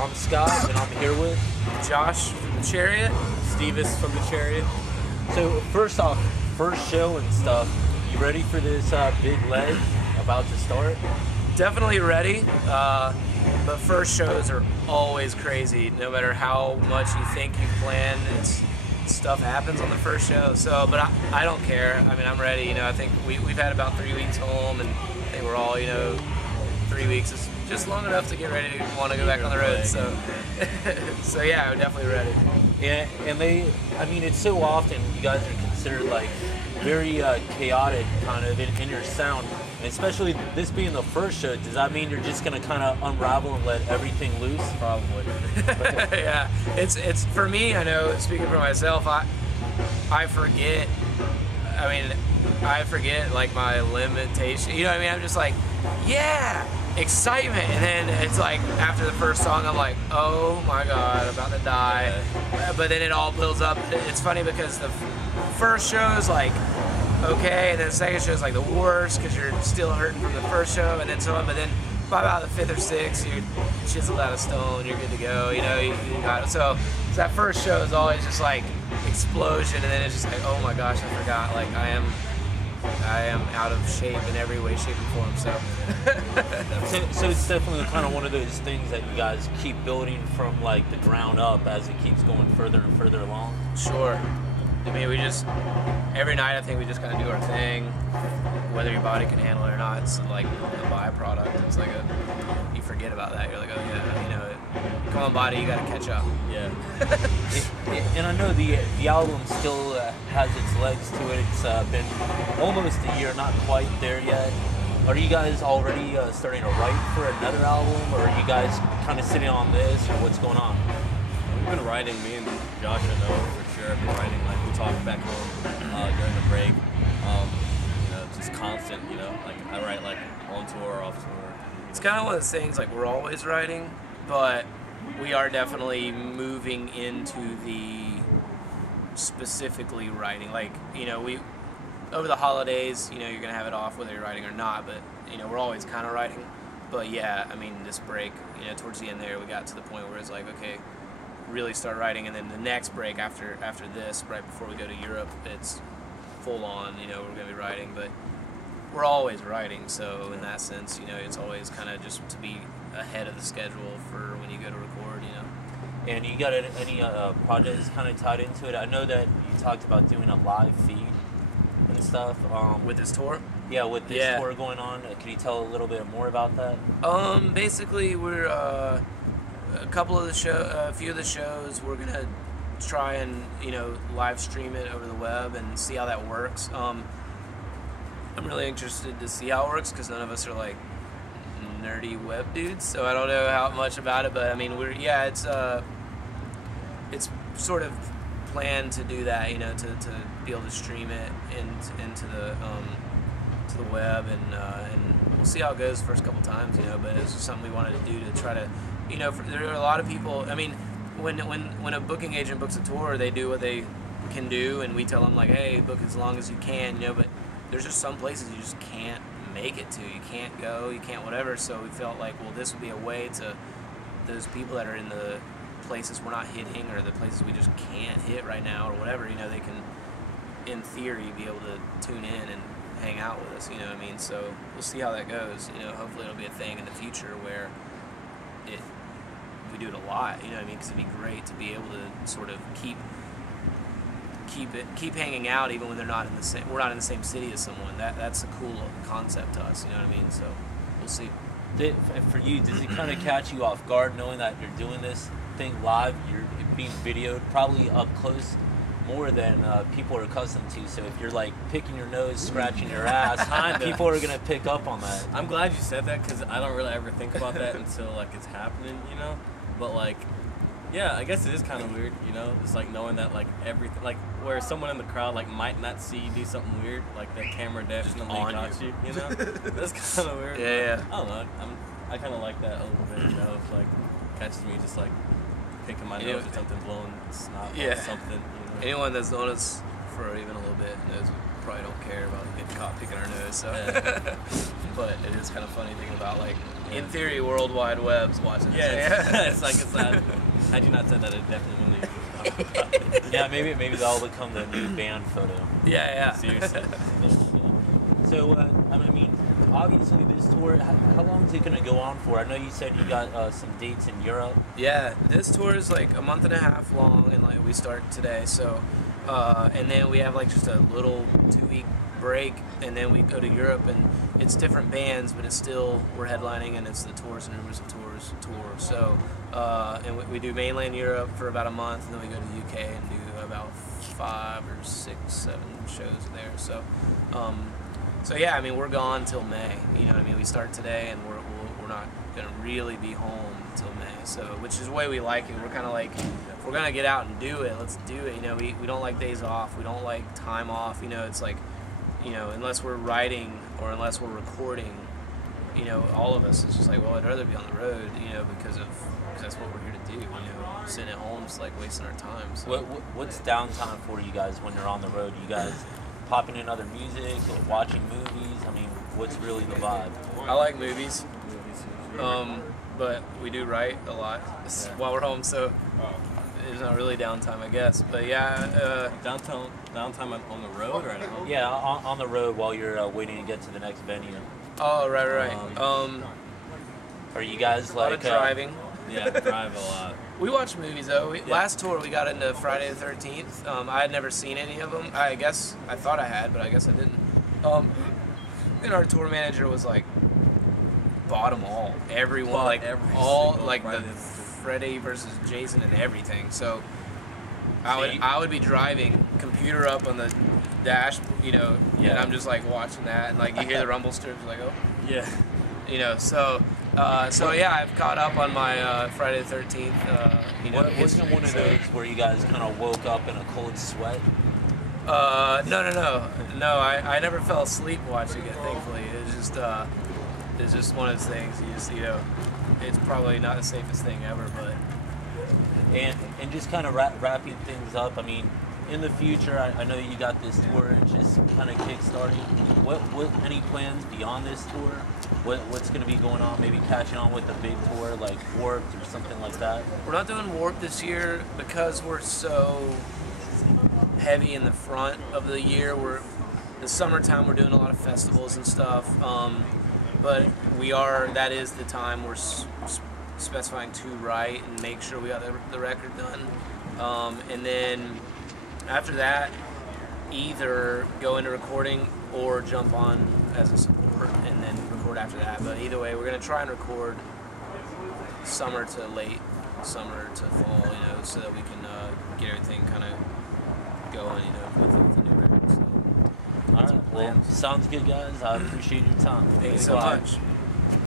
I'm Scott, and I'm here with Josh from the Chariot. Stephen from the Chariot. So first off, first show and stuff. You ready for this big leg about to start? Definitely ready, but first shows are always crazy. No matter how much you think you've planned, stuff happens on the first show. So, but I don't care. I mean, I'm ready. You know, I think we've had about 3 weeks home, and I think we're all, 3 weeks is just long enough to get ready to want to go back on the road. So, so yeah, I'm definitely ready. Yeah, and I mean, it's so often you guys are considered like very chaotic kind of in your sound, and especially this being the first show. Does that mean you're just gonna kind of unravel and let everything loose? Probably. Yeah, it's for me. I know, speaking for myself, I forget. I forget like my limitation. You know what I mean? I'm just like, yeah, excitement, and then it's like after the first song, I'm like, oh my god, I'm about to die. But then it all builds up. It's funny because the first show is like okay, and then the second show is like the worst because you're still hurting from the first show, and then so on. But then by about the fifth or sixth, you're chiseled out of stone, you're good to go. You got it. So that first show is always just like explosion, and then it's just like, oh my gosh, I forgot. Like I am out of shape in every way, shape, and form. So it's definitely kind of one of those things that you guys keep building from like the ground up as it keeps going further and further along. Sure. I mean, every night I think we just kind of do our thing, whether your body can handle it or not. It's like a byproduct. It's like you forget about that. You're like, oh yeah, come on, body, you got to catch up. Yeah. And I know the album still has its legs to it. It's been almost a year, not quite there yet. Are you guys already starting to write for another album, or are you guys kind of sitting on this, or what's going on? We've been writing, me and Josh, I know for sure, have been writing, like we talked back home during the break. Just constant, like I write like on tour, off tour. It's kind of one of those things, like we're always writing, but we are definitely moving into the specifically writing. Like, we over the holidays, you're gonna have it off whether you're writing or not, but we're always kind of writing. But yeah, I mean, this break, towards the end there, we got to the point where it's like, okay, really start writing, and then the next break after this, right before we go to Europe, it's full on. We're gonna be writing, but we're always writing. So in that sense, it's always kind of just to be ahead of the schedule for when you go to record. And you got any projects kind of tied into it? I know that you talked about doing a live feed and stuff With this tour. Yeah, with this tour going on, can you tell a little bit more about that? Basically, we're a few of the shows we're gonna try and live stream it over the web and see how that works. I'm really interested to see how it works because none of us are like nerdy web dudes, so I don't know how much about it. But I mean, it's sort of planned to do that, to be able to stream it into the web, and we'll see how it goes the first couple times, but it's just something we wanted to do to try to, there are a lot of people. I mean, when a booking agent books a tour, they do what they can do, and we tell them like, hey, book as long as you can, but there's just some places you just can't make it to. You can't go, you can't whatever. So we felt like, well, this would be a way to those people that are in the places we're not hitting, or the places we just can't hit right now, or whatever, they can, in theory, be able to tune in and hang out with us, what I mean? So we'll see how that goes. Hopefully it'll be a thing in the future where we do it a lot, what I mean? Because it'd be great to be able to sort of keep hanging out even when we're not in the same city as someone. That's a cool concept to us, what I mean? So we'll see. For you, does it kind of catch you off guard knowing that you're doing this thing live, you're being videoed probably up close more than people are accustomed to? So if you're like picking your nose, scratching your ass, people are gonna pick up on that. I'm glad you said that because I don't really ever think about that until like it's happening, But like, yeah, I guess it is kind of weird, It's like knowing that like everything, like where someone in the crowd like might not see you do something weird, like that camera definitely got you, That's kind of weird. Yeah. I don't know. I kind of like that a little bit, If like catches me just like picking my nose or something, blowing snot or something. Anyone that's known us for even a little bit knows probably don't care about getting caught picking our nose. So, Yeah. but it is kind of funny thinking about like, in theory, World Wide Web's watching. Yeah, it's like it's not. Had you not said that, it definitely wouldn't. Yeah, maybe that'll become the new band photo. Yeah. Seriously. So, I mean, obviously this tour, how long is it going to go on for? I know you said you got some dates in Europe. Yeah, this tour is like a month and a half long, and like we start today. So, and then we have like just a little 2-week break, and then we go to Europe, and it's different bands, but it's still, we're headlining, and it's the Tours and Rumors of Tours tour. So, and we do mainland Europe for about a month, and then we go to the UK and do about 5 or 6, 7 shows there. So, so yeah, I mean, we're gone till May. You know what I mean? We start today, and we're not gonna really be home till May. So, which is the way we like it. We're kind of like, if we're gonna get out and do it, let's do it. You know, we don't like days off. We don't like time off. You know, it's like, you know, unless we're writing or unless we're recording, you know, all of us, it's just like, well, I'd rather be on the road, you know, because that's what we're here to do. You know, sitting at home is like wasting our time. So. What's downtime for you guys when you're on the road? You guys popping in other music or watching movies? I mean, what's really the vibe? I like movies, but we do write a lot while we're home, so there's not really downtime, I guess. But yeah, Downtime on the road or at home? Yeah, on the road while you're waiting to get to the next venue. oh right. Are you guys A lot like of driving. Yeah, drive a lot. We watch movies though. Last tour we got into Friday the 13th. I had never seen any of them. I thought I had, but I guess I didn't. And our tour manager was like, bought them all. Everyone, Bought like every all, single like Friday the the 13th. Freddy versus Jason and everything. So I would be driving, computer up on the dash, you know, Yeah. and I'm just like watching that, and like you hear the rumble strips, like oh, Yeah. you know. So yeah, I've caught up on my Friday the 13th. You know, Wasn't it one of history, those where you guys kind of woke up in a cold sweat? No. I never fell asleep watching it. Thankfully, it's just one of those things. You just, you know, it's probably not the safest thing ever, but. And just kind of wrapping things up, I mean, in the future, I know you got this tour just kind of kick-starting. What any plans beyond this tour? What's going to be going on? Maybe catching on with the big tour like Warped or something like that? We're not doing Warp this year because we're so heavy in the front of the year. The summertime we're doing a lot of festivals and stuff, but that is the time we're specifying to write and make sure we got the record done, and then after that either go into recording or jump on as a support and then record after that. But either way, we're going to try and record summer to late summer to fall, you know, so that we can get everything kind of going, you know, with the new record. So, All right, well, sounds good, guys. I appreciate your time. thank you so much.